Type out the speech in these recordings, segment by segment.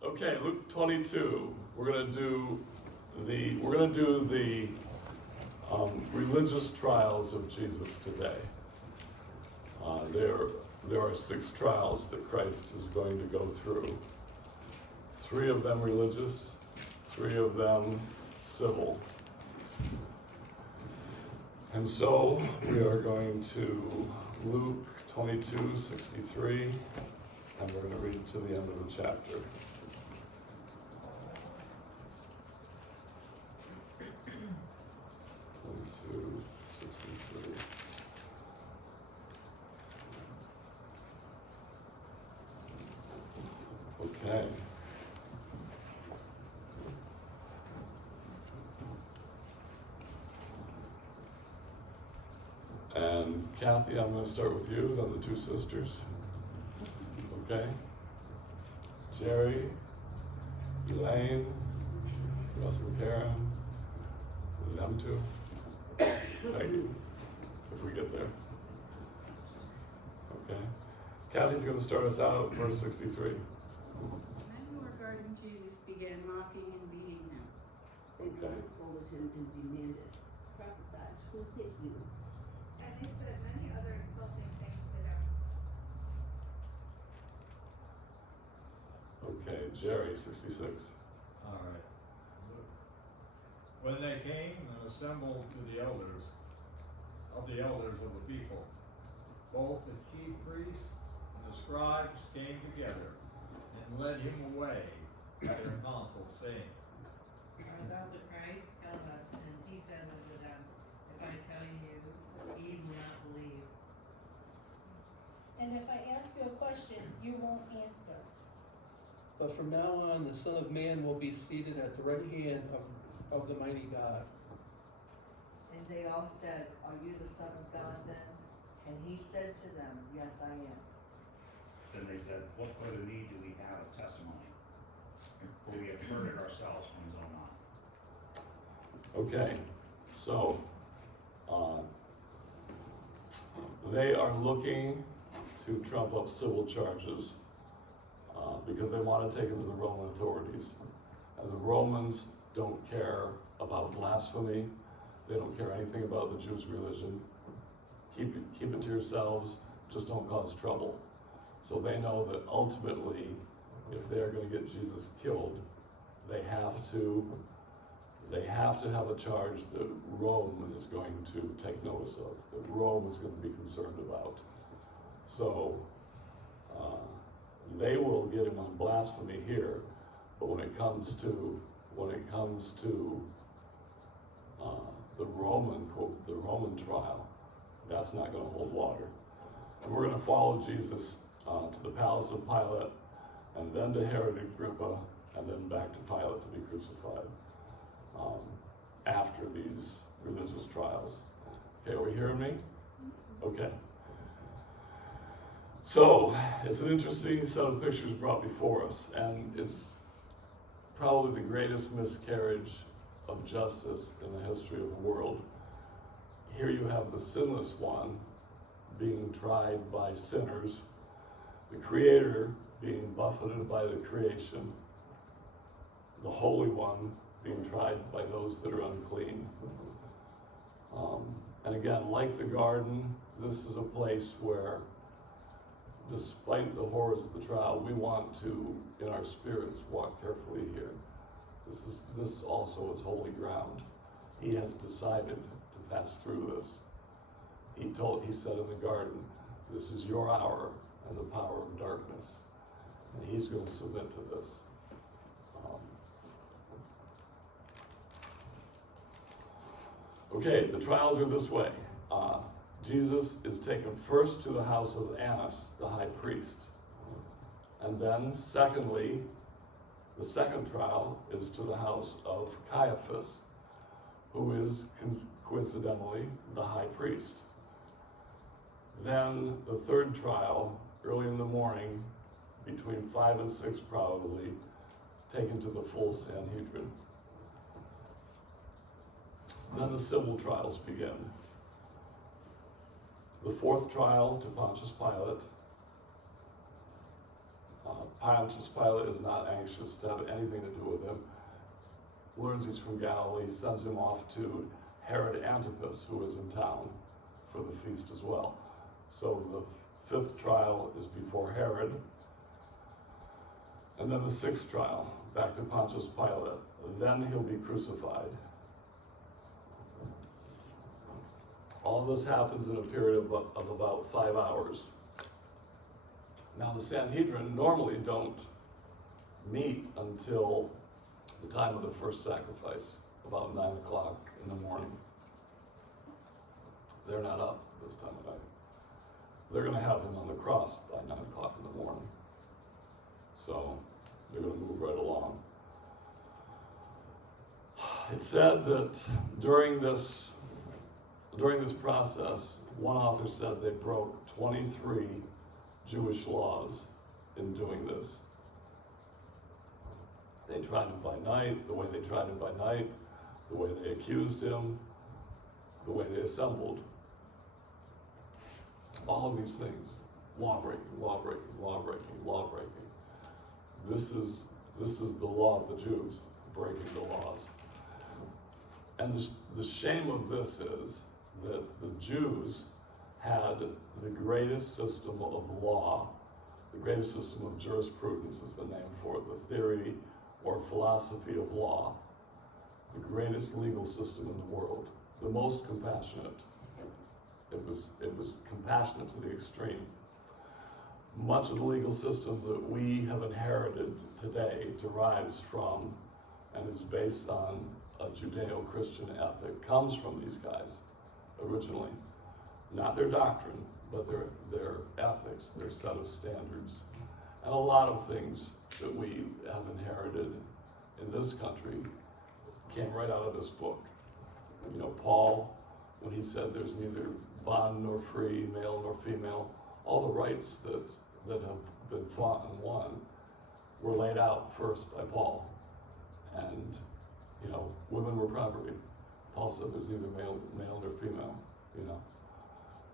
Okay, Luke 22. We're gonna do the religious trials of Jesus today. There are 6 trials that Christ is going to go through. 3 of them religious, 3 of them civil. And so we are going to Luke 22:63, and we're going to read to the end of the chapter. Okay. And Kathy, I'm going to start with you, then the 2 sisters. Okay? Jerry, Elaine, Russ and Karen, them 2. Thank you, if we get there. Okay. Kathy's going to start us out, verse 63. Men who were guarding Jesus began mocking and beating him. They followed him and demanded, "Prophesy, who hit you?" And they said many other insulting things to him. Okay, Jerry, 66. All right. When they came and assembled to the elders of the people, both the chief priests and the scribes came together and led him away by their counsel, saying, "Art thou the Christ? Tell us." And he said unto them, "If I tell you, ye will not believe. And if I ask you a question, you won't answer." But from now on, the Son of Man will be seated at the right hand of the mighty God. And they all said, "Are you the Son of God then?" And he said to them, "Yes, I am." Then they said, "What further need do we have of testimony? For we have heard it ourselves from his own mouth." Okay, so they are looking to trump up civil charges because they want to take them to the Roman authorities. And the Romans don't care about blasphemy. They don't care anything about the Jewish religion. Keep it to yourselves, just don't cause trouble. So they know that ultimately, if they're going to get Jesus killed, they have to have a charge that Rome is going to take notice of, that Rome is going to be concerned about. So they will get him on blasphemy here, but when it comes to the Roman trial, that's not going to hold water. And we're going to follow Jesus to the palace of Pilate, and then to Herod Agrippa, and then back to Pilate to be crucified after these religious trials. Okay, are we hearing me? Okay. So, it's an interesting set of pictures brought before us, and it's probably the greatest miscarriage of justice in the history of the world. Here you have the sinless one being tried by sinners, the Creator being buffeted by the creation, the Holy One being tried by those that are unclean. And again, like the garden, this is a place where, despite the horrors of the trial, we want to, in our spirits, walk carefully here. This also is holy ground. He has decided to pass through this. He said in the garden, "This is your hour and the power of darkness." And he's going to submit to this. Okay, the trials are this way. Jesus is taken first to the house of Annas, the high priest. And then, secondly, the second trial is to the house of Caiaphas, who is coincidentally the high priest. Then the third trial, early in the morning, between 5 and 6 probably, taken to the full Sanhedrin. Then the civil trials begin. The fourth trial to Pontius Pilate, Pontius Pilate is not anxious to have anything to do with him. Learns he's from Galilee, sends him off to Herod Antipas, who is in town for the feast as well. So the 5th trial is before Herod. And then the 6th trial, back to Pontius Pilate. Then he'll be crucified. All this happens in a period of about 5 hours. Now the Sanhedrin normally don't meet until the time of the first sacrifice, about 9 o'clock in the morning. They're not up this time of night. They're going to have him on the cross by 9 o'clock in the morning. So they're going to move right along. It's said that during this process, one author said they broke 23 Jewish laws in doing this. They tried him by night, the way they tried him by night, the way they accused him, the way they assembled. All of these things, law breaking, law breaking, law breaking, law breaking. This is the law of the Jews, breaking the laws. And the shame of this is that the Jews had the greatest system of law, the greatest system of jurisprudence is the name for it, the theory or philosophy of law, the greatest legal system in the world, the most compassionate. It was compassionate to the extreme. Much of the legal system that we have inherited today derives from and is based on a Judeo-Christian ethic, comes from these guys originally. Not their doctrine, but their ethics, their set of standards. And a lot of things that we have inherited in this country came right out of this book. You know, Paul, when he said there's neither bond nor free, male nor female, all the rights that have been fought and won were laid out first by Paul. And, you know, women were property. Paul said there's neither male nor female, you know.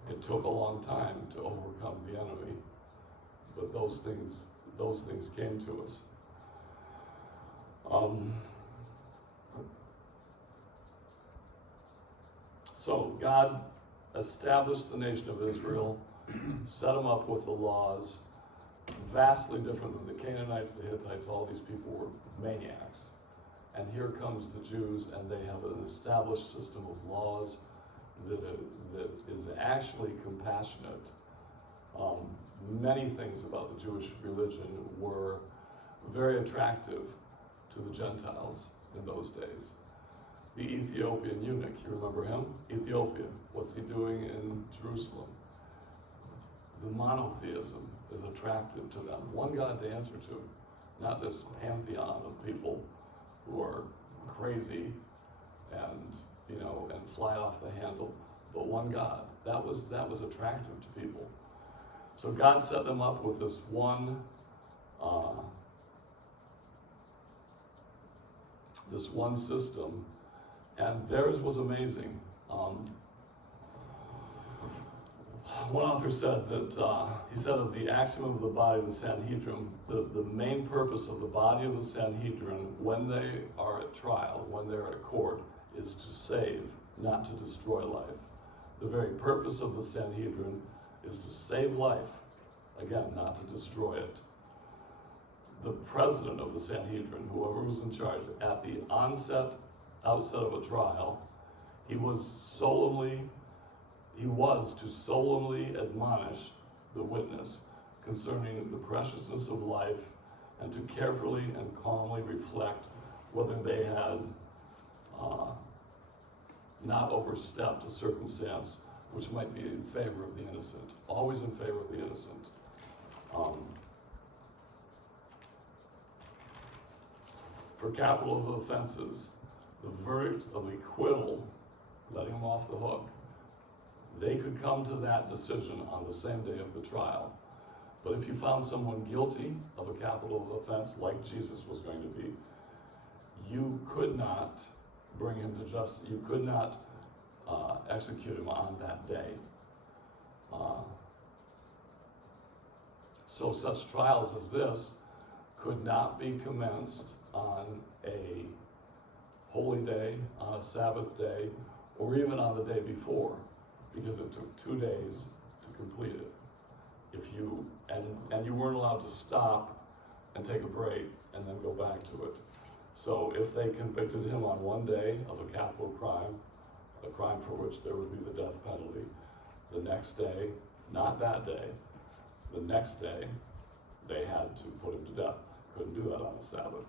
It took a long time to overcome the enemy, but those things came to us. So God established the nation of Israel, set them up with the laws, vastly different than the Canaanites, the Hittites. All these people were maniacs. And here comes the Jews, and they have an established system of laws that is actually compassionate. Many things about the Jewish religion were very attractive to the Gentiles in those days. The Ethiopian eunuch, you remember him? Ethiopia, what's he doing in Jerusalem? The monotheism is attractive to them. One God to answer to, not this pantheon of people who are crazy and, you know, and fly off the handle, but one God. That was attractive to people. So God set them up with this one system, and theirs was amazing. One author said that, he said of the axiom of the body of the Sanhedrin, the main purpose of the body of the Sanhedrin when they are at trial, when they're at court, is to save, not to destroy life. The very purpose of the Sanhedrin is to save life, again, not to destroy it. The president of the Sanhedrin, whoever was in charge, at the outset of a trial, he was to solemnly admonish the witness concerning the preciousness of life and to carefully and calmly reflect whether they had not overstepped a circumstance which might be in favor of the innocent, always in favor of the innocent. For capital offenses, the verdict of acquittal, letting them off the hook, they could come to that decision on the same day of the trial. But if you found someone guilty of a capital offense, like Jesus was going to be, you could not bring him to justice. You could not execute him on that day. So such trials as this could not be commenced on a holy day, on a Sabbath day, or even on the day before, because it took 2 days to complete it. And you weren't allowed to stop and take a break and then go back to it. So if they convicted him on one day of a capital crime, a crime for which there would be the death penalty, the next day, not that day, the next day, they had to put him to death. Couldn't do that on the Sabbath.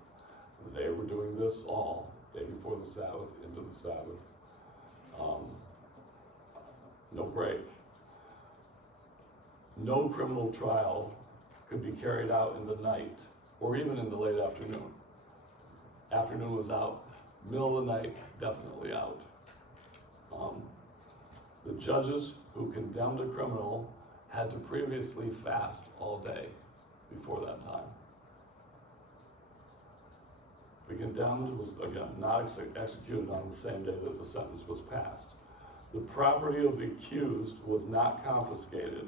They were doing this all day before the Sabbath, into the Sabbath. No break. No criminal trial could be carried out in the night or even in the late afternoon. Afternoon was out, middle of the night, definitely out. The judges who condemned a criminal had to previously fast all day before that time. The condemned was, again, not executed on the same day that the sentence was passed. The property of the accused was not confiscated,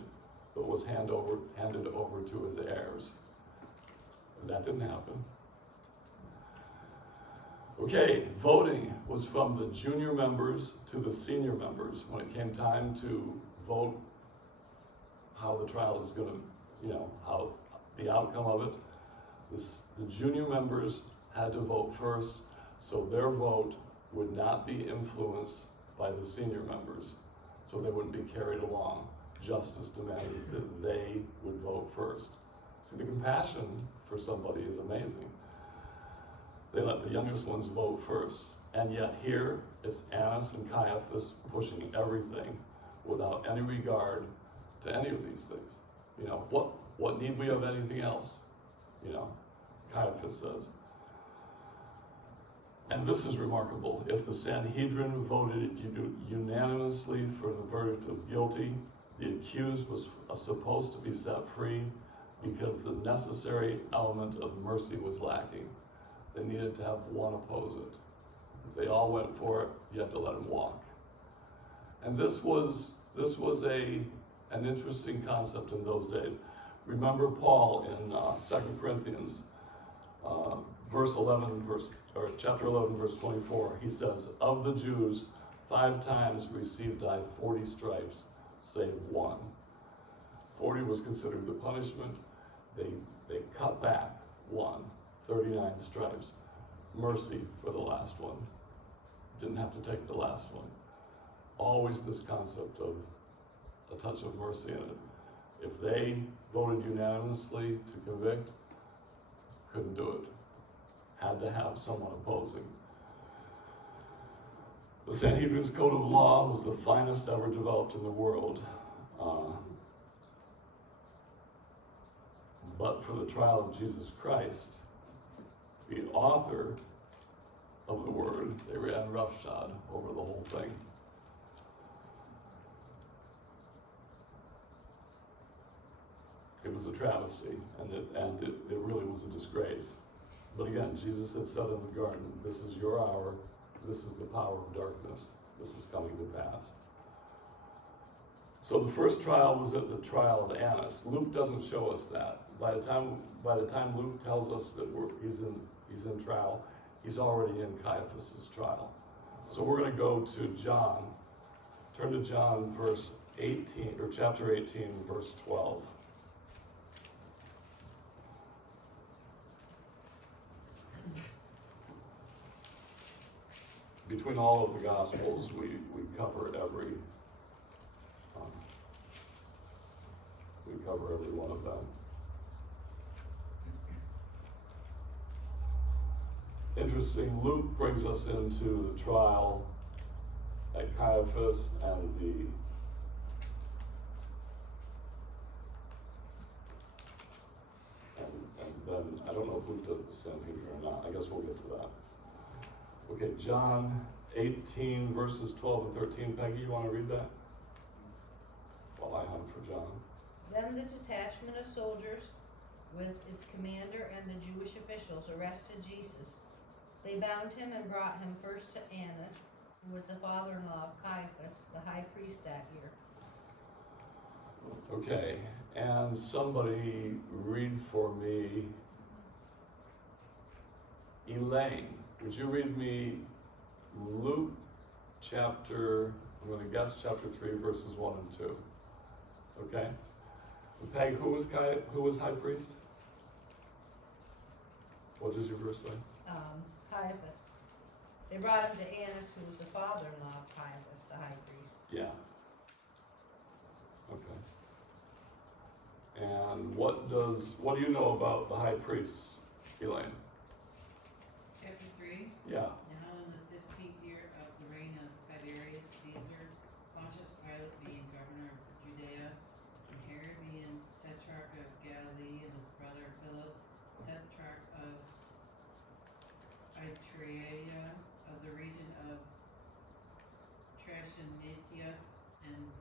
but was handed over to his heirs. That didn't happen. Okay, voting was from the junior members to the senior members. When it came time to vote how the trial is going to, how the outcome of it, the junior members had to vote first, so their vote would not be influenced by the senior members, so they wouldn't be carried along. Justice demanded that they would vote first. See, the compassion for somebody is amazing. They let the youngest ones vote first, and yet here it's Annas and Caiaphas pushing everything without any regard to any of these things. What need we of anything else? Caiaphas says. And this is remarkable. If the Sanhedrin voted unanimously for the verdict of guilty, the accused was supposed to be set free because the necessary element of mercy was lacking. They needed to have one oppose it. If they all went for it, you had to let them walk. And this was an interesting concept in those days. Remember Paul in 2 Corinthians, chapter 11, verse 24. He says, "Of the Jews, 5 times received I 40 stripes, save one." 40 was considered the punishment. They cut back 39 stripes. Mercy for the last one. Didn't have to take the last one. Always this concept of a touch of mercy in it. If they voted unanimously to convict, couldn't do it. Had to have someone opposing. The Sanhedrin's code of law was the finest ever developed in the world. But for the trial of Jesus Christ, the author of the word, they ran roughshod over the whole thing. It was a travesty, and it really was a disgrace. But again, Jesus had said in the garden, "This is your hour, this is the power of darkness, this is coming to pass." So the first trial was at the trial of Annas. Luke doesn't show us that. By the time Luke tells us that he's in trial, he's already in Caiaphas' trial. So we're going to go to John. Turn to John verse 18, or chapter 18, verse 12. Between all of the Gospels, we cover every one of them. Interesting, Luke brings us into the trial at Caiaphas and then, I don't know if Luke does the same here or not. I guess we'll get to that. Okay, John 18, verses 12 and 13. Peggy, you want to read that? While I hunt for John. Then the detachment of soldiers, with its commander and the Jewish officials, arrested Jesus. They bound him and brought him first to Annas, who was the father-in-law of Caiaphas, the high priest that year. Okay, and somebody read for me, Elaine, would you read me Luke chapter, I'm gonna guess chapter 3 verses 1 and 2. Okay? And Peg, who was high priest? What does your verse say? Caiaphas. They brought him to Annas, who was the father-in-law of Caiaphas, the high priest. Yeah. Okay. And what do you know about the high priests, Elaine? Chapter 3. Yeah. Now in the 15th year of the reign of Tiberius Caesar, Pontius Pilate being governor of Judea, and Herod being tetrarch of Galilee, and his brother Philip, tetrarch of Ituraea, of the region of Trachonitis and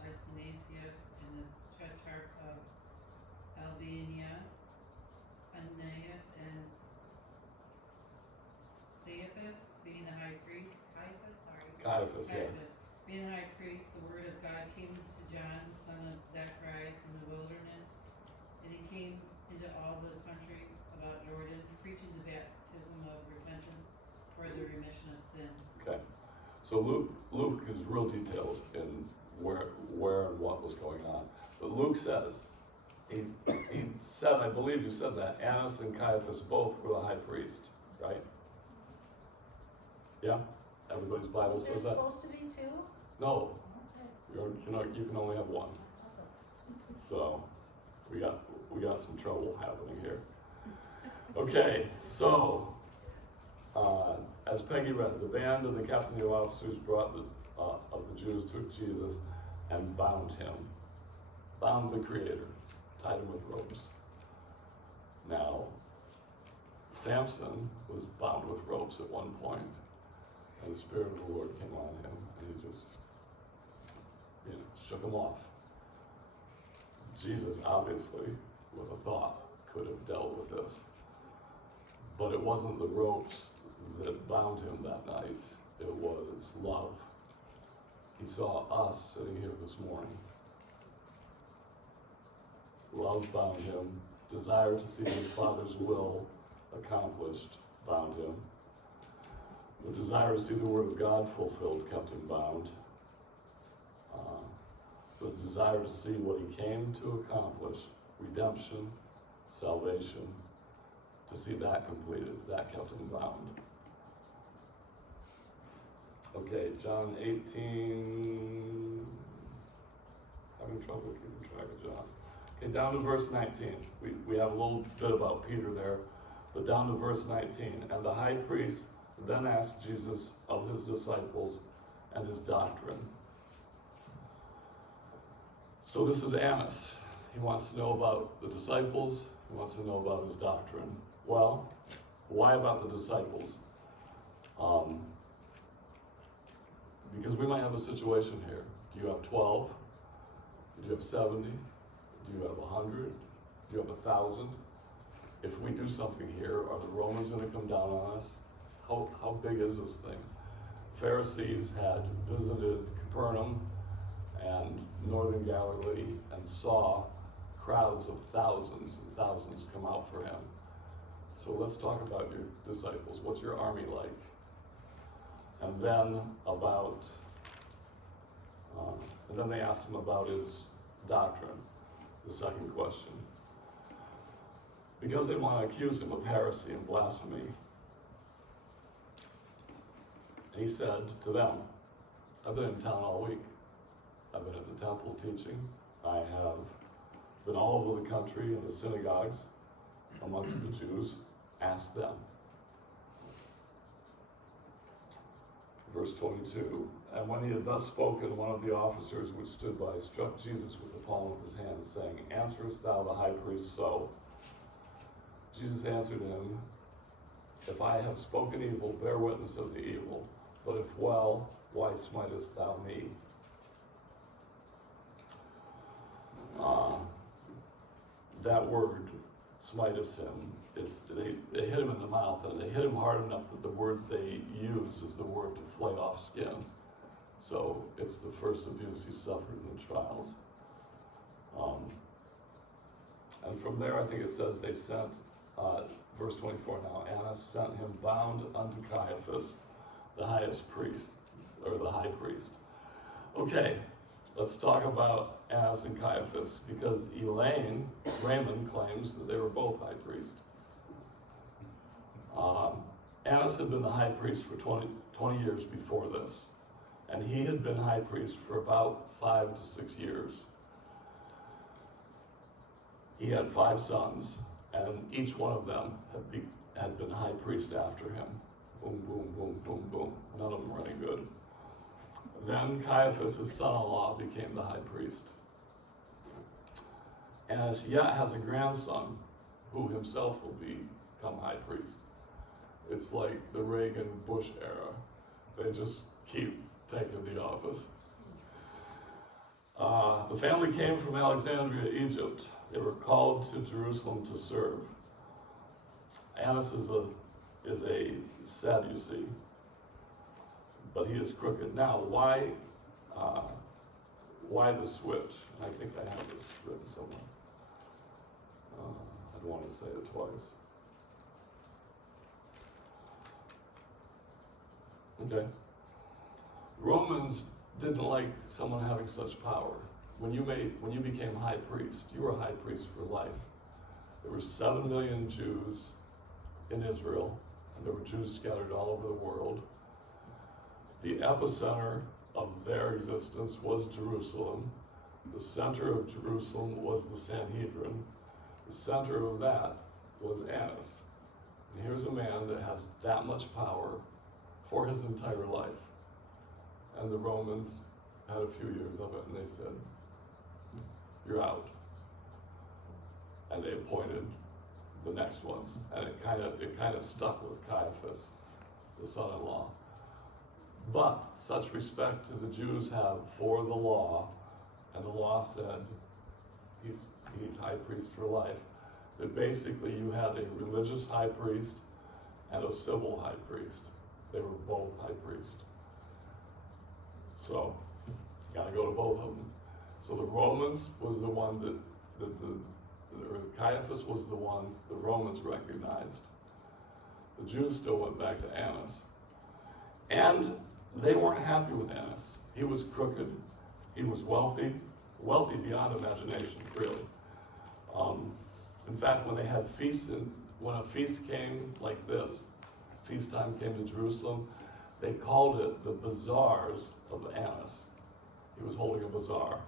Lysanias, and the tetrarch of Albania, Ananias, and Caiaphas, being the high priest, Caiaphas, yeah. Being the high priest, the word of God came to John, son of Zacharias, in the wilderness, and he came into all the country about Jordan, preaching the baptism of repentance for the remission of sin. Okay. So Luke is real detailed in where and what was going on. But Luke says, he said, I believe you said that, Annas and Caiaphas both were the high priest, right? Yeah? Everybody's Bible There's says that? supposed to be two? No, Okay. you can only have one. So we got some trouble happening here. Okay, so as Peggy read, the band and the captain of the officers brought of the Jews took Jesus and bound him, bound the Creator, tied him with ropes. Now, Samson was bound with ropes at one point, and the Spirit of the Lord came on him, and he just, shook him off. Jesus, obviously, with a thought, could have dealt with this. But it wasn't the ropes that bound him that night. It was love. He saw us sitting here this morning. Love bound him. Desire to see his Father's will accomplished bound him. The desire to see the Word of God fulfilled kept him bound. The desire to see what he came to accomplish, redemption, salvation, to see that completed, that kept him bound. Okay, John 18, having trouble keeping track of John. Okay, down to verse 19. We have a little bit about Peter there, but down to verse 19. And the high priest then asked Jesus of his disciples and his doctrine. So this is Annas. He wants to know about the disciples. He wants to know about his doctrine. Well, why about the disciples? Because we might have a situation here. Do you have 12? Do you have 70? Do you have 100? Do you have 1,000? If we do something here, are the Romans going to come down on us? How big is this thing? Pharisees had visited Capernaum and northern Galilee and saw crowds of thousands and thousands come out for him. So let's talk about your disciples. What's your army like? And then they asked him about his doctrine, the second question. Because they want to accuse him of heresy and blasphemy. And he said to them, I've been in town all week. I've been at the temple teaching. I have been all over the country in the synagogues amongst the Jews. Ask them. Verse 22, and when he had thus spoken, one of the officers which stood by struck Jesus with the palm of his hand, saying, Answerest thou the high priest so? Jesus answered him, If I have spoken evil, bear witness of the evil. But if well, why smitest thou me? That word, smitest him, they hit him in the mouth, and they hit him hard enough that the word they use is the word to flay off skin. So it's the first abuse he suffered in the trials. And from there, I think it says they sent, verse 24 now, Annas sent him bound unto Caiaphas, the highest priest, or the high priest. Okay, let's talk about Annas and Caiaphas, because Raymond claims that they were both high priests. Annas had been the high priest for 20 years before this, and he had been high priest for about 5 to 6 years. He had 5 sons, and each one of them had been high priest after him. Boom, boom, boom, boom, boom. None of them were any good. Then Caiaphas, his son-in-law, became the high priest. Annas yet has a grandson who himself will become high priest. It's like the Reagan-Bush era. They just keep taking the office. The family came from Alexandria, Egypt. They were called to Jerusalem to serve. Annas is a Sadducee, but he is crooked. Now, why the switch? I think I have this written somewhere. I don't want to say it twice. Okay. Romans didn't like someone having such power. When you became high priest, you were high priest for life. There were 7 million Jews in Israel, and there were Jews scattered all over the world. The epicenter of their existence was Jerusalem. The center of Jerusalem was the Sanhedrin. The center of that was Annas. And here's a man that has that much power for his entire life. And the Romans had a few years of it, and they said, "You're out." And they appointed the next ones, and it kind of stuck with Caiaphas, the son-in-law. But such respect do the Jews have for the law, and the law said he's high priest for life, that basically you had a religious high priest and a civil high priest. They were both high priests. So, got to go to both of them. So the Romans was the one or Caiaphas was the one the Romans recognized. The Jews still went back to Annas. And they weren't happy with Annas. He was crooked. He was wealthy beyond imagination, really. In fact, when they had feasts, when a feast came like this, feast time came to Jerusalem, they called it the bazaars of Annas. He was holding a bazaar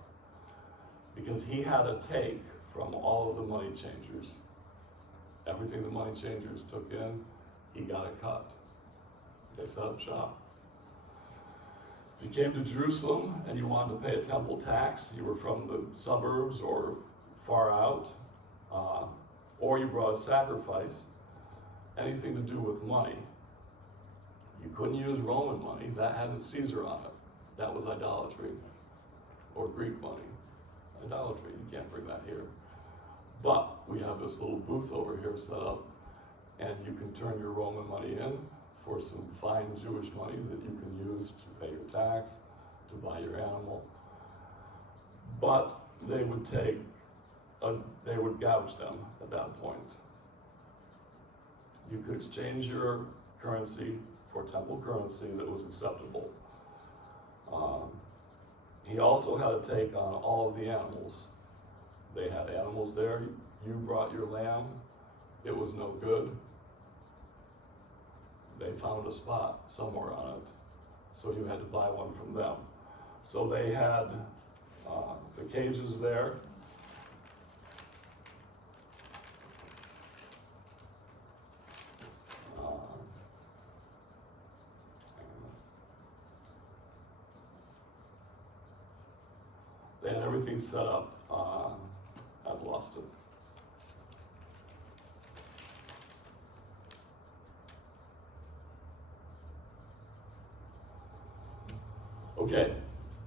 because he had a take from all of the money changers. Everything the money changers took in, he got a cut. They set up shop. If you came to Jerusalem and you wanted to pay a temple tax, you were from the suburbs or far out, or you brought a sacrifice, anything to do with money. You couldn't use Roman money, that had a Caesar on it. That was idolatry, or Greek money. Idolatry, you can't bring that here. But we have this little booth over here set up, and you can turn your Roman money in for some fine Jewish money that you can use to pay your tax, to buy your animal. But they would gouge them at that point. You could exchange your currency for temple currency that was acceptable. He also had a take on all of the animals. They had animals there. You brought your lamb. It was no good. They found a spot somewhere on it, so you had to buy one from them. So they had the cages there. They had everything set up. I've lost it. Okay,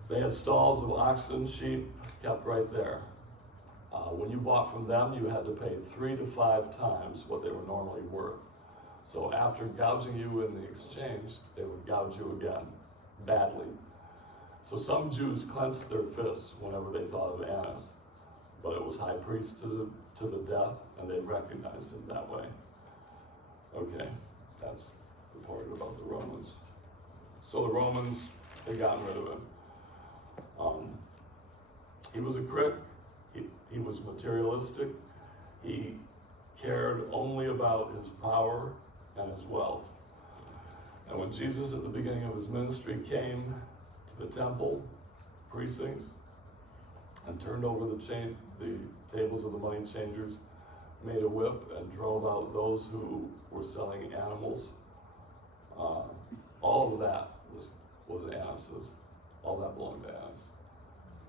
they had stalls of oxen, sheep, kept right there. When you bought from them, you had to pay 3 to 5 times what they were normally worth. So after gouging you in the exchange, they would gouge you again, badly. So some Jews clenched their fists whenever they thought of Annas. but it was high priest to the death, and they recognized him that way. Okay, that's the part about the Romans. So the Romans, they got rid of him. He was a critic. He was materialistic. He cared only about his power and his wealth. And when Jesus, at the beginning of his ministry, came to the temple precincts and turned over the tables of the money changers, made a whip and drove out those who were selling animals, all of that was Anas's. All that belonged to Annas.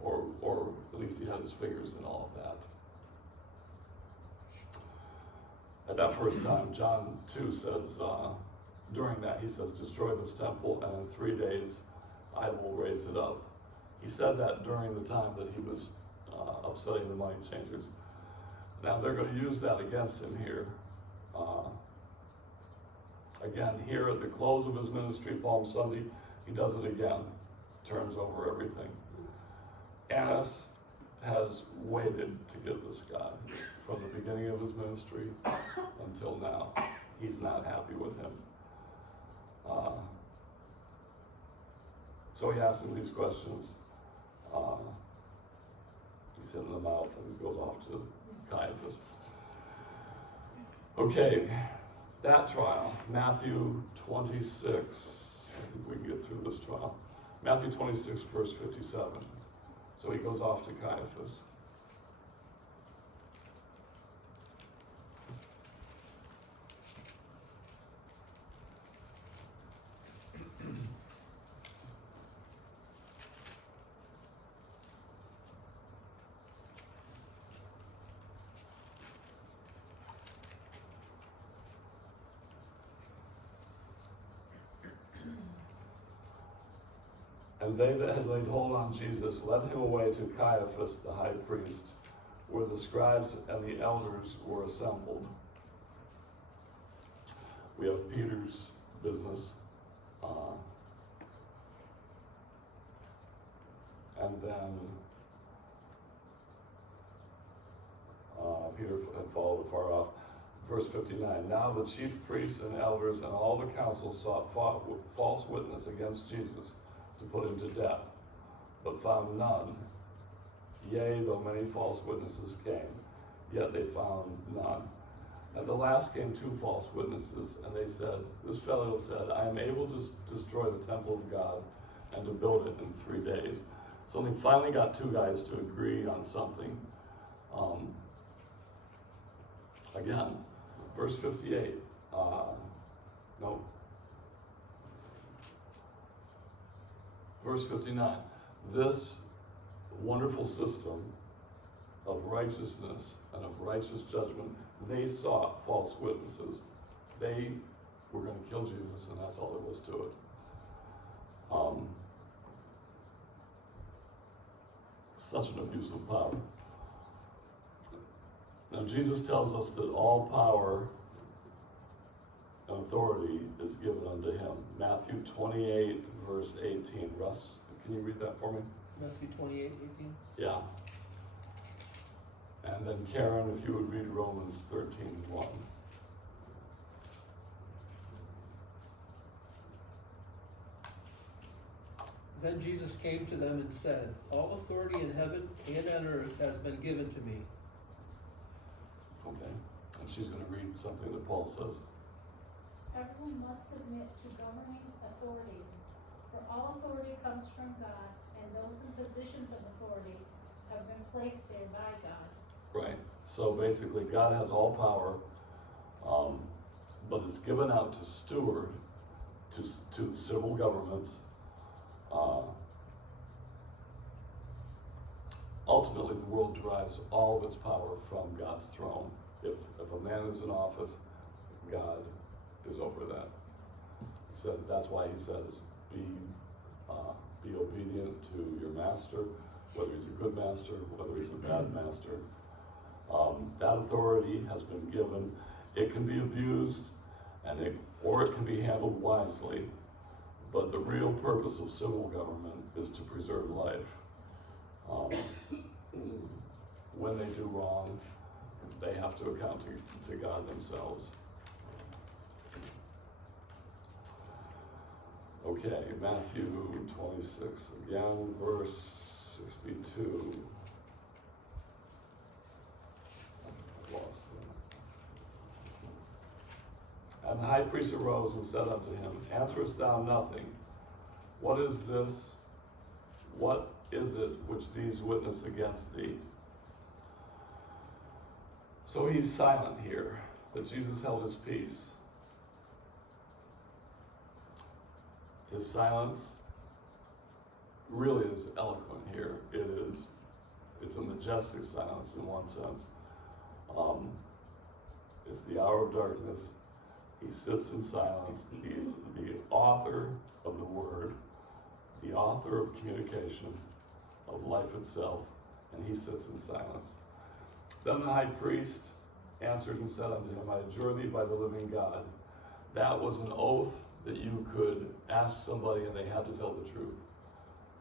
Or at least he had his fingers in all of that. At that first time, John 2 says, during that, he says, destroy this temple, and in 3 days I will raise it up. He said that during the time that he was upsetting the money changers. Now they're going to use that against him here. Again, here at the close of his ministry, Palm Sunday, he does it again, turns over everything. Annas has waited to get this guy from the beginning of his ministry until now. He's not happy with him. So he asks him these questions. He's in the mouth and goes off to Caiaphas. Okay, that trial, Matthew 26. I think we can get through this trial. Matthew 26, verse 57. So he goes off to Caiaphas. And they that had laid hold on Jesus led him away to Caiaphas the high priest, where the scribes and the elders were assembled. We have Peter's business. And then Peter had followed afar off. Verse 59, now the chief priests and elders and all the council sought false witness against Jesus to put him to death, but found none. Yea, though many false witnesses came, yet they found none. At the last came 2 false witnesses, and they said, this fellow said, I am able to destroy the temple of God and to build it in 3 days. So they finally got 2 guys to agree on something. Again, verse 58, verse 59, this wonderful system of righteousness and of righteous judgment, they sought false witnesses. They were going to kill Jesus, and that's all there was to it. Such an abuse of power. Now, Jesus tells us that all power and authority is given unto him. Matthew 28, verse 18. Russ, can you read that for me? Matthew 28, 18. Yeah. And then Karen, if you would read Romans 13:1. Then Jesus came to them and said, all authority in heaven and on earth has been given to me. Okay. And she's going to read something that Paul says. Everyone must submit to governing authorities, for all authority comes from God, and those in positions of authority have been placed there by God. Right. So basically, God has all power, but it's given out to steward to civil governments. Ultimately, the world derives all of its power from God's throne. If a man is in office, God is over that. So that's why he says, be obedient to your master, whether he's a good master, whether he's a bad master. That authority has been given. It can be abused, or it can be handled wisely. But the real purpose of civil government is to preserve life. when they do wrong, they have to account to God themselves. Okay, Matthew 26 again, verse 62. Lost it. And the high priest arose and said unto him, Answerest thou nothing? What is this? What is it which these witness against thee? So he's silent here, but Jesus held his peace. His silence really is eloquent here. It's a majestic silence in one sense. It's the hour of darkness. He sits in silence. The author of the word, the author of communication, of life itself, and he sits in silence. Then the high priest answered and said unto him, I adjure thee by the living God. That was an oath that you could ask somebody and they had to tell the truth.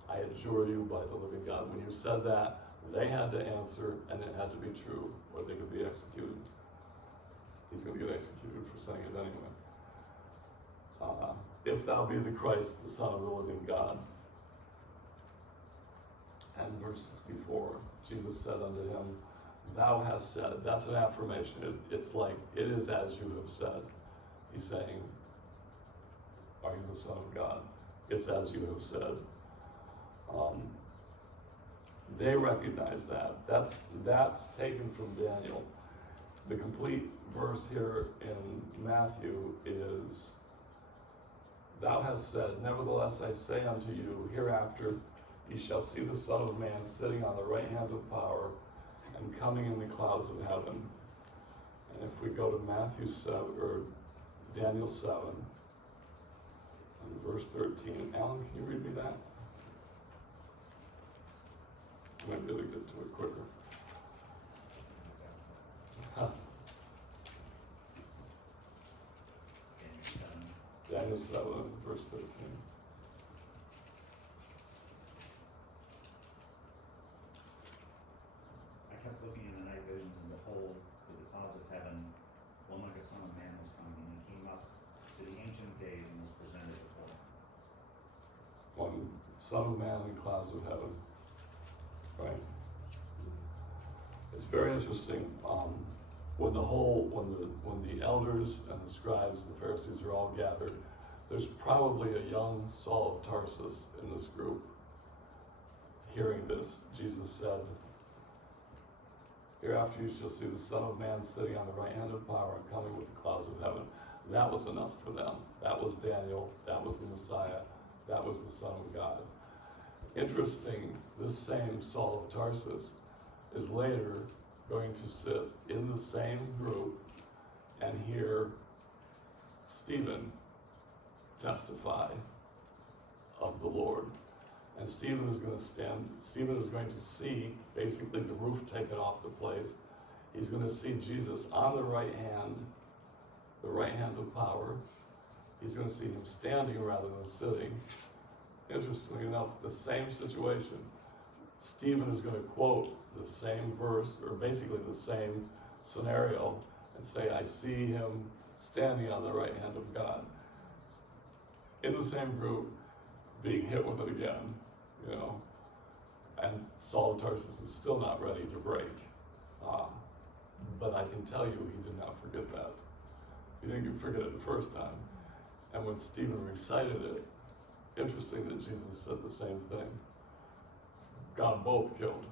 I adjure you by the living God. When you said that, they had to answer and it had to be true or they could be executed. He's going to get executed for saying it anyway. If thou be the Christ, the Son of the living God. And verse 64, Jesus said unto him, Thou hast said. That's an affirmation. It's like, it is as you have said. He's saying, are you the Son of God? It's as you have said. They recognize that. That's taken from Daniel. The complete verse here in Matthew is, Thou hast said, Nevertheless I say unto you, hereafter ye shall see the Son of Man sitting on the right hand of power and coming in the clouds of heaven. And if we go to Matthew 7, or Daniel 7, and verse 13. Alan, can you read me that? I might be able to get to it quicker. Daniel 7, verse 13. I kept looking in the night visions, and behold, with the clouds of heaven, one like a son of man was coming, and he came up to the ancient of days and was presented before him. One Son of Man in clouds of heaven. Right? It's very interesting. When the elders and the scribes and the Pharisees are all gathered, there's probably a young Saul of Tarsus in this group. Hearing this, Jesus said, Hereafter you shall see the Son of Man sitting on the right hand of power and coming with the clouds of heaven. That was enough for them. That was Daniel. That was the Messiah. That was the Son of God. Interesting, this same Saul of Tarsus is later going to sit in the same group and hear Stephen testify of the Lord. And Stephen is going to see basically the roof taken off the place. He's going to see Jesus on the right hand of power. He's going to see him standing rather than sitting. Interestingly enough, the same situation. Stephen is going to quote the same verse, or basically the same scenario, and say, I see him standing on the right hand of God. In the same group, being hit with it again, and Saul of Tarsus is still not ready to break. But I can tell you, he did not forget that. He didn't forget it the first time. And when Stephen recited it, interesting that Jesus said the same thing. Got them both killed,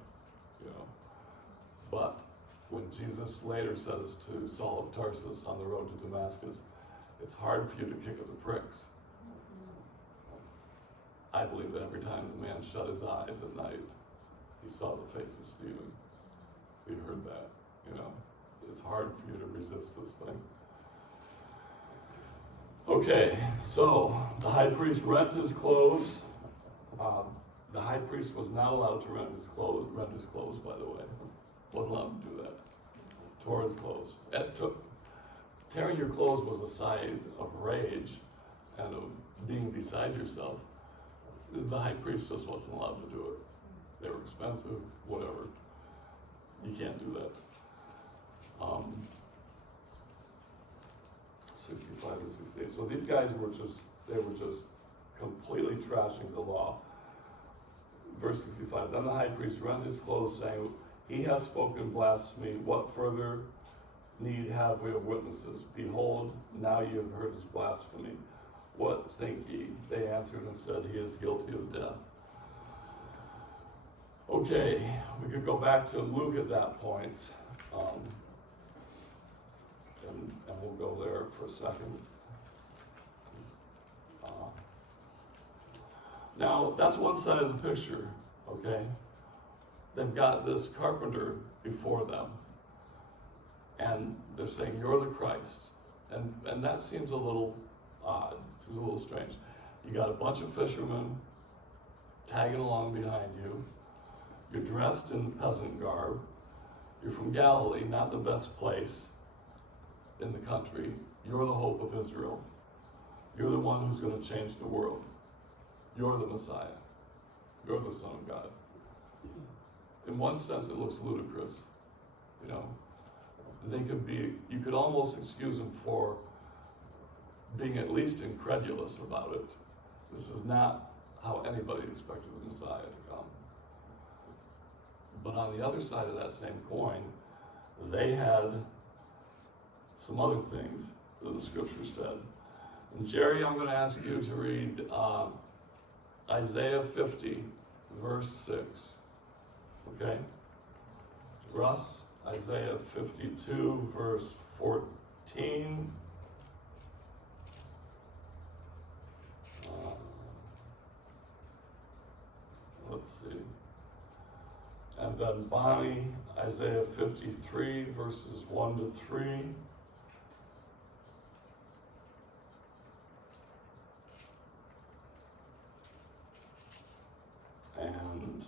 But when Jesus later says to Saul of Tarsus on the road to Damascus, it's hard for you to kick at the pricks. I believe that every time the man shut his eyes at night, he saw the face of Stephen. We heard that, It's hard for you to resist this thing. Okay, so the high priest rent his clothes. The high priest was not allowed to rent his clothes, by the way. Wasn't allowed to do that. Tore his clothes. Tearing your clothes was a sign of rage and of being beside yourself. The high priest just wasn't allowed to do it. They were expensive, whatever. You can't do that. 65 to 68. So these guys were just completely trashing the law. Verse 65, then the high priest rent his clothes, saying, he has spoken blasphemy. What further need have we of witnesses? Behold, now you have heard his blasphemy. What think ye? They answered and said, he is guilty of death. Okay, we could go back to Luke at that point. And we'll go there for a second. Now, that's one side of the picture, okay? They've got this carpenter before them, and they're saying, you're the Christ. And that seems a little odd, seems a little strange. You got a bunch of fishermen tagging along behind you. You're dressed in peasant garb. You're from Galilee, not the best place in the country. You're the hope of Israel. You're the one who's going to change the world. You're the Messiah. You're the Son of God. In one sense, it looks ludicrous. You know, you could almost excuse them for being at least incredulous about it. This is not how anybody expected the Messiah to come. But on the other side of that same coin, they had some other things that the scripture said. And Jerry, I'm going to ask you to read Isaiah 50, verse 6. Okay? Russ, Isaiah 52, verse 14. Let's see. And then Bonnie, Isaiah 53, verses 1 to 3. And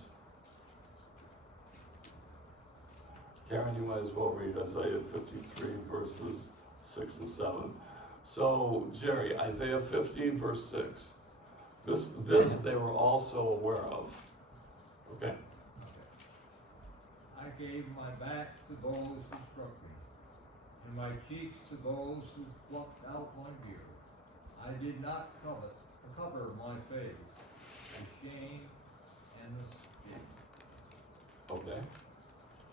Karen, you might as well read Isaiah 53, verses 6 and 7. So, Jerry, Isaiah 50, verse 6. This they were also aware of. Okay. I gave my back to those who struck me, and my cheeks to those who plucked out my beard. I did not cover my face, the shame and the skin. Okay.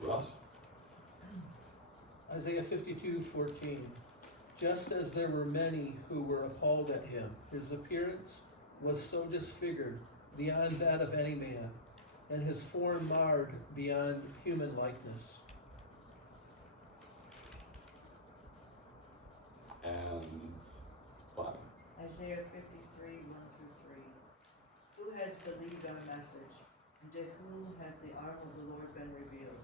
Russ? Isaiah 52:14. Just as there were many who were appalled at him, his appearance was so disfigured beyond that of any man, and his form marred beyond human likeness. And fine. Isaiah 53, 1 through 3. Who has believed our message? And to whom has the arm of the Lord been revealed?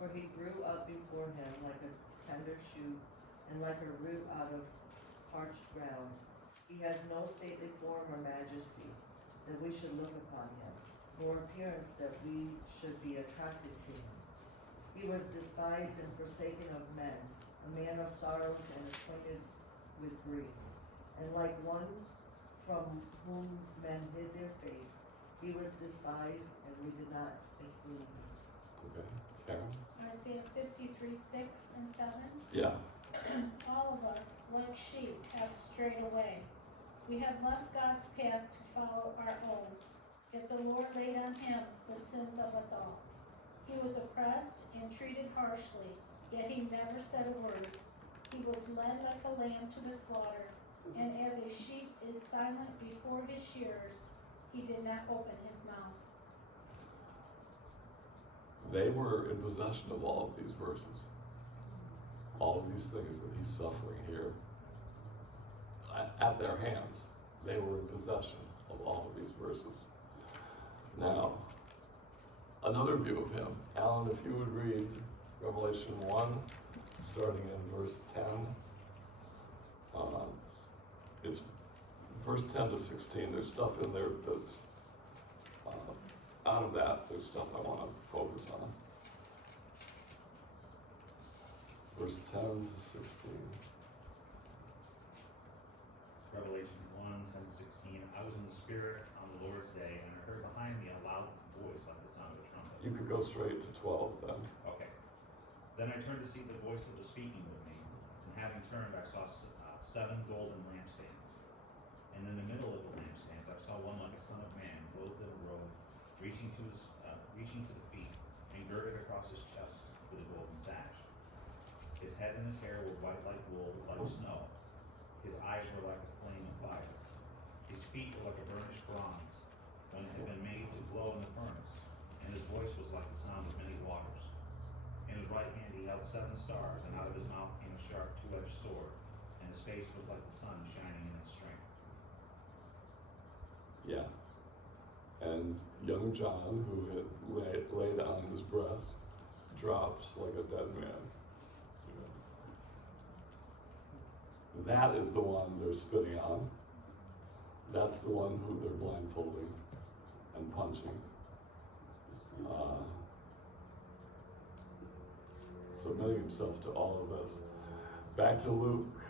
For he grew up before him like a tender shoot, and like a root out of parched ground. He has no stately form or majesty, that we should look upon him, nor appearance that we should be attracted to him. He was despised and forsaken of men, a man of sorrows and acquainted with grief. And like one from whom men hid their face, he was despised, and we did not esteem him. Okay. Karen? Isaiah 53, 6 and 7. Yeah. All of us, like sheep, have strayed away. We have left God's path to follow our own. Yet the Lord laid on him the sins of us all. He was oppressed and treated harshly, yet he never said a word. He was led like a lamb to the slaughter, and as a sheep is silent before his shearers, he did not open his mouth. They were in possession of all of these verses. All of these things that he's suffering here. At their hands, they were in possession of all of these verses. Now, another view of him. Alan, if you would read Revelation 1, starting in verse 10. It's verse 10 to 16. There's stuff in there that, out of that, there's stuff I want to focus on. Verse 10 to 16. Revelation 1, 10 to 16. I was in the Spirit on the Lord's day, and I heard behind me a loud voice like the sound of a trumpet. You could go straight to 12 then. Okay. Then I turned to see the voice that was speaking with me, and having turned, I saw 7 golden lampstands. And in the middle of the lampstands, I saw one like a son of man, clothed in a robe, reaching to the feet, and girded across his chest with a golden sash. His head and his hair were white like wool, like snow. His eyes were like a flame of fire. His feet were like a burnished bronze, when it had been made to glow in the furnace, and his voice was like the sound of many waters. In his right hand he held 7 stars, and out of his mouth came a sharp 2-edged sword, and his face was like the sun shining in its strength. Yeah. And young John, who had laid on his breast, drops like a dead man. That is the one they're spitting on. That's the one who they're blindfolding and punching. Submitting himself to all of this. Back to Luke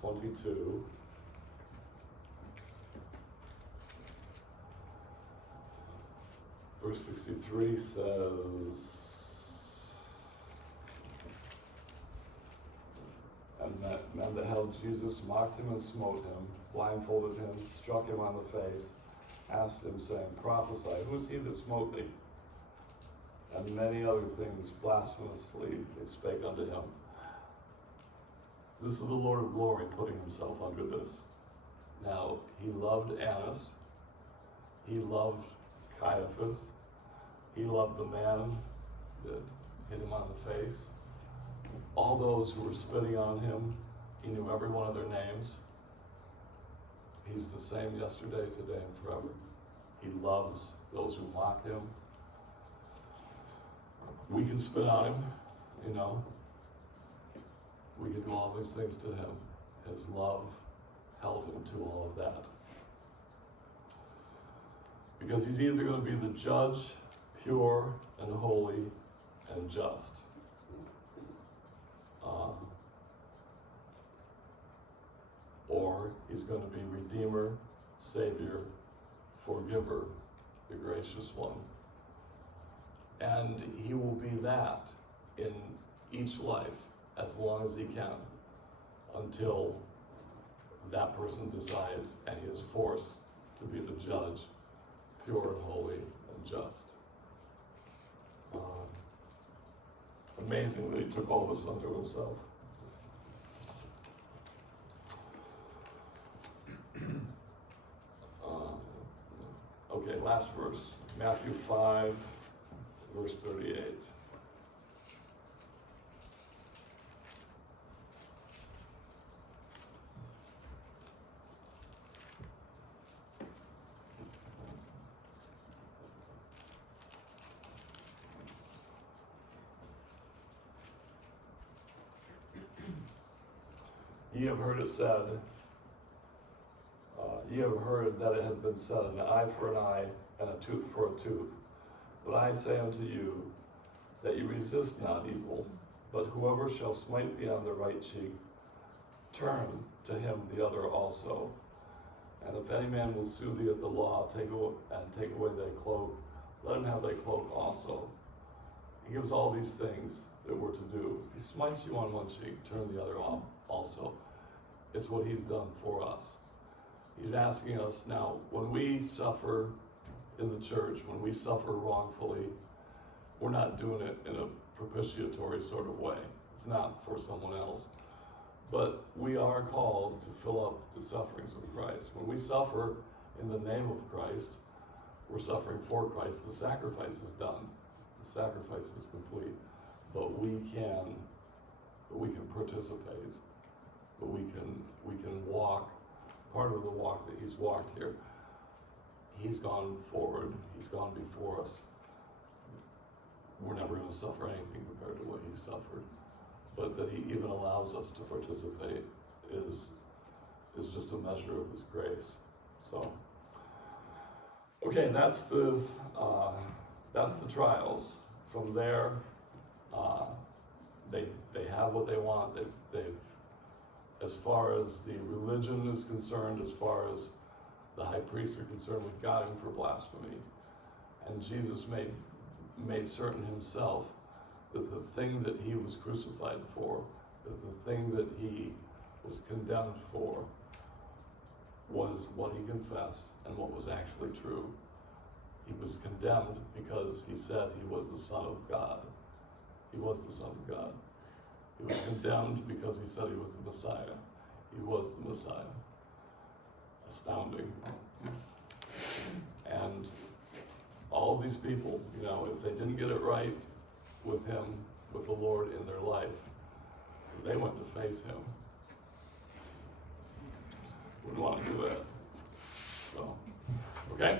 22. Verse 63 says, and men that held Jesus mocked him and smote him, blindfolded him, struck him on the face, asked him, saying, Prophesy, who is he that smote thee? And many other things blasphemously they spake unto him. This is the Lord of glory putting himself under this. Now, he loved Annas, he loved Caiaphas, he loved the man that hit him on the face. All those who were spitting on him, he knew every one of their names. He's the same yesterday, today, and forever. He loves those who mock him. We can spit on him, you know. We can do all these things to him. His love held him to all of that. Because he's either going to be the judge, pure and holy and just. Or he's going to be Redeemer, Savior, Forgiver, the gracious one. And he will be that in each life as long as he can, until that person decides and he is forced to be the judge, pure and holy and just. Amazing that he took all this unto himself. Okay, last verse, Matthew 5, verse 38. Ye have heard it said, ye have heard that it had been said, an eye for an eye, and a tooth for a tooth. But I say unto you, that ye resist not evil, but whoever shall smite thee on the right cheek, turn to him the other also. And if any man will sue thee at the law, take away thy cloak, let him have thy cloak also. He gives all these things that we're to do. If he smites you on one cheek, turn the other also. It's what he's done for us. He's asking us now, when we suffer in the church, when we suffer wrongfully, we're not doing it in a propitiatory sort of way. It's not for someone else. But we are called to fill up the sufferings of Christ. When we suffer in the name of Christ, we're suffering for Christ. The sacrifice is done. The sacrifice is complete. But we can participate. But we can walk, part of the walk that he's walked here. He's gone forward, he's gone before us. We're never going to suffer anything compared to what he suffered. But that he even allows us to participate is just a measure of his grace. So, okay, that's the trials. From there, they have what they want. They've as far as the religion is concerned, as far as the high priests are concerned, we got him for blasphemy. And Jesus made certain himself that the thing that he was crucified for, that the thing that he was condemned for, was what he confessed and what was actually true. He was condemned because he said he was the Son of God. He was the Son of God. He was condemned because he said he was the Messiah. He was the Messiah. Astounding. And all of these people, you know, if they didn't get it right with him, with the Lord in their life, they went to face him. Wouldn't want to do that. So, okay?